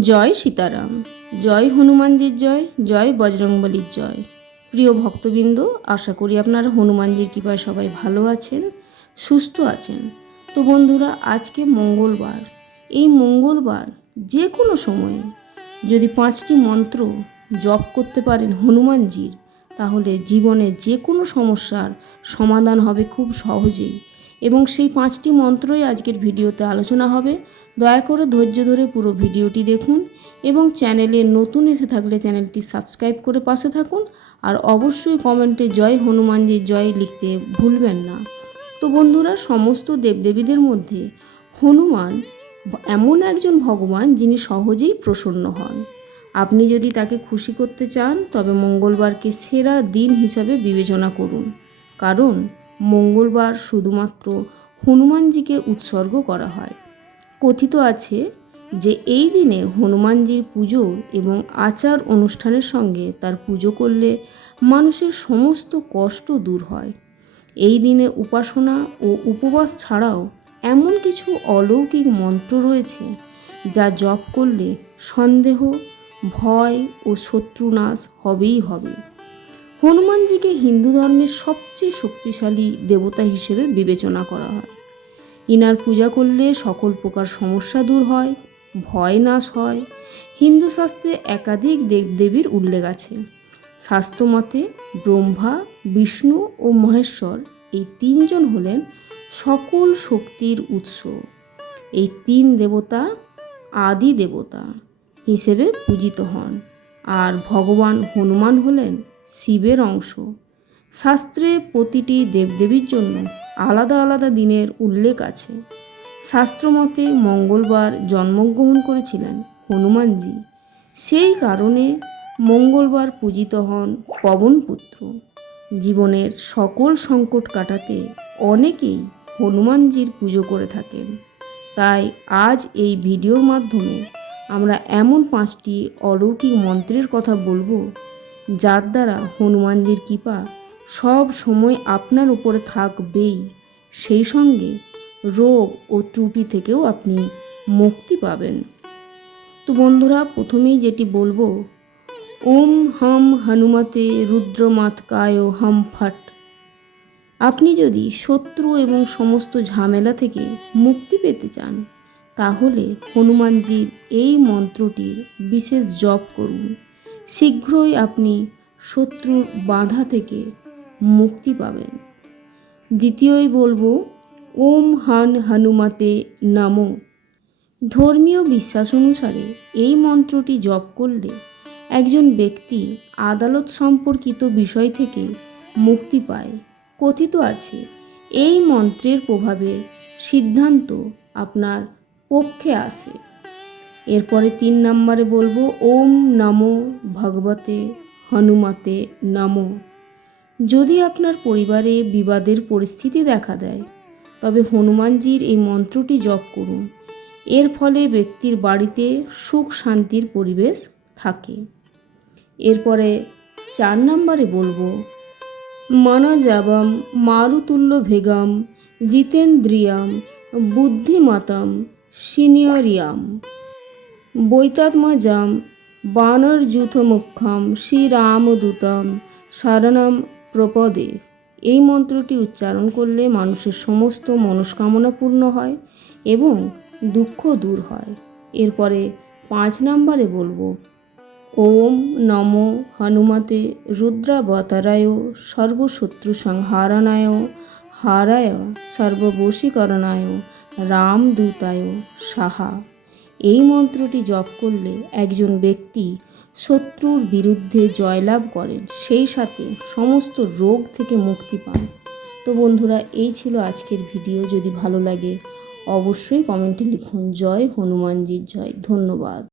জয় সীতারাম, জয় হনুমানজির জয় জয় বজরংবলীর জয়। প্রিয় ভক্তবৃন্দ, আশা করি আপনারা হনুমানজির কৃপায় সবাই ভালো আছেন, সুস্থ আছেন। তো বন্ধুরা, আজকে মঙ্গলবার। এই মঙ্গলবার যে কোনো সময়ে যদি পাঁচটি মন্ত্র জপ করতে পারেন হনুমানজির, তাহলে জীবনে যে কোনো সমস্যার সমাধান হবে খুব সহজেই। এবং সেই পাঁচটি মন্ত্রই আজকের ভিডিওতে আলোচনা হবে। দয়া করে ধৈর্য ধরে পুরো ভিডিওটি দেখুন এবং চ্যানেলে নতুন এসে থাকলে চ্যানেলটি সাবস্ক্রাইব করে পাশে থাকুন আর অবশ্যই কমেন্টে জয় হনুমানজির জয় লিখতে ভুলবেন না। তো বন্ধুরা, সমস্ত দেবদেবীদের মধ্যে হনুমান এমন একজন ভগবান যিনি সহজেই প্রসন্ন হন। আপনি যদি তাকে খুশি করতে চান, তবে মঙ্গলবারকে সেরা দিন হিসাবে বিবেচনা করুন। কারণ মঙ্গলবার শুধুমাত্র হনুমানজিকে উৎসর্গ করা হয়। কথিত আছে যে এই দিনে হনুমানজির পুজো এবং আচার অনুষ্ঠানের সঙ্গে তার পুজো করলে মানুষের সমস্ত কষ্ট দূর হয়। এই দিনে উপাসনা ও উপবাস ছাড়াও এমন কিছু অলৌকিক মন্ত্র রয়েছে যা জপ করলে সন্দেহ, ভয় ও শত্রুনাশ হবেই হবে। হনুমানজিকে হিন্দু ধর্মের সবচেয়ে শক্তিশালী দেবতা হিসেবে বিবেচনা করা হয়। ইনার পূজা করলে সকল প্রকার সমস্যা দূর হয়, ভয় নাশ হয়। হিন্দু শাস্ত্রে একাধিক দেবদেবীর উল্লেখ আছে। শাস্ত্রমতে ব্রহ্মা, বিষ্ণু ও মহেশ্বর এই তিনজন হলেন সকল শক্তির উৎস। এই তিন দেবতা আদি দেবতা হিসেবে পূজিত হন। আর ভগবান হনুমান হলেন শিবের অংশ। শাস্ত্রে প্রতিটি দেবদেবীর জন্য আলাদা আলাদা দিনের উল্লেখ আছে। শাস্ত্রমতে মঙ্গলবার জন্মগ্রহণ করেছিলেন হনুমানজি। সেই কারণে মঙ্গলবার পূজিত হন পবনপুত্র জীবনের সকল সংকট কাটাতে অনেকেই হনুমানজির পুজো করে থাকেন। তাই আজ এই ভিডিওর মাধ্যমে আমরা এমন পাঁচটি অলৌকিক মন্ত্রের কথা বলব যার দ্বারা হনুমানজির কৃপা সব সময় আপনার উপরে থাকবেই। সেই সঙ্গে রোগ ও ত্রুটি থেকেও আপনি মুক্তি পাবেন। তো বন্ধুরা, প্রথমেই যেটি বলব, ওম হম হনুমতে রুদ্রমাতকায় হম ফট। আপনি যদি শত্রু এবং সমস্ত ঝামেলা থেকে মুক্তি পেতে চান, তাহলে হনুমানজির এই মন্ত্রটির বিশেষ জপ করুন। শীঘ্রই আপনি শত্রুর বাধা থেকে মুক্তি পাবেন। দ্বিতীয়ই বলব, ওম হান হনুমাতে নামো। ধর্মীয় বিশ্বাস অনুসারে এই মন্ত্রটি জপ করলে একজন ব্যক্তি আদালত সম্পর্কিত বিষয় থেকে মুক্তি পায়। কথিত আছে, এই মন্ত্রের প্রভাবে সিদ্ধান্ত আপনার পক্ষে আসে। এরপরে তিন নম্বরে বলব, ওম নমো ভগবতে হনুমতে নমো। যদি আপনার পরিবারে বিবাদের পরিস্থিতি দেখা দেয়, তবে হনুমানজির এই মন্ত্রটি জপ করুন। এর ফলে ব্যক্তির বাড়িতে সুখ শান্তির পরিবেশ থাকে। এরপরে চার নম্বরে বলব, মনজাবম মারুতুল্য ভেগম জিতেন্দ্রিয়াম বুদ্ধিমতম সিনিয়রিয়াম। বৈতাত্মজাম বানরযুথমুখ্যম শ্রীরামদূতম শরণম প্রপদে। এই মন্ত্রটি উচ্চারণ করলে মানুষের সমস্ত মনস্কামনা পূর্ণ হয় এবং দুঃখ দূর হয়। এরপরে পাঁচ নম্বরে বলব, ওম নম হনুমতে রুদ্রাবতারায় সর্বশত্রু সংহারণায় হারায় সর্ববশীকরণায় রামদূতায় সাহা। এই মন্ত্রটি জপ করলে একজন ব্যক্তি শত্রুর বিরুদ্ধে জয়লাভ করেন, সেই সাথে সমস্ত রোগ থেকে মুক্তি পান। তো বন্ধুরা, এই ছিল আজকের ভিডিও। যদি ভালো লাগে, অবশ্যই কমেন্টে লিখুন, জয় হনুমানজির জয়। ধন্যবাদ।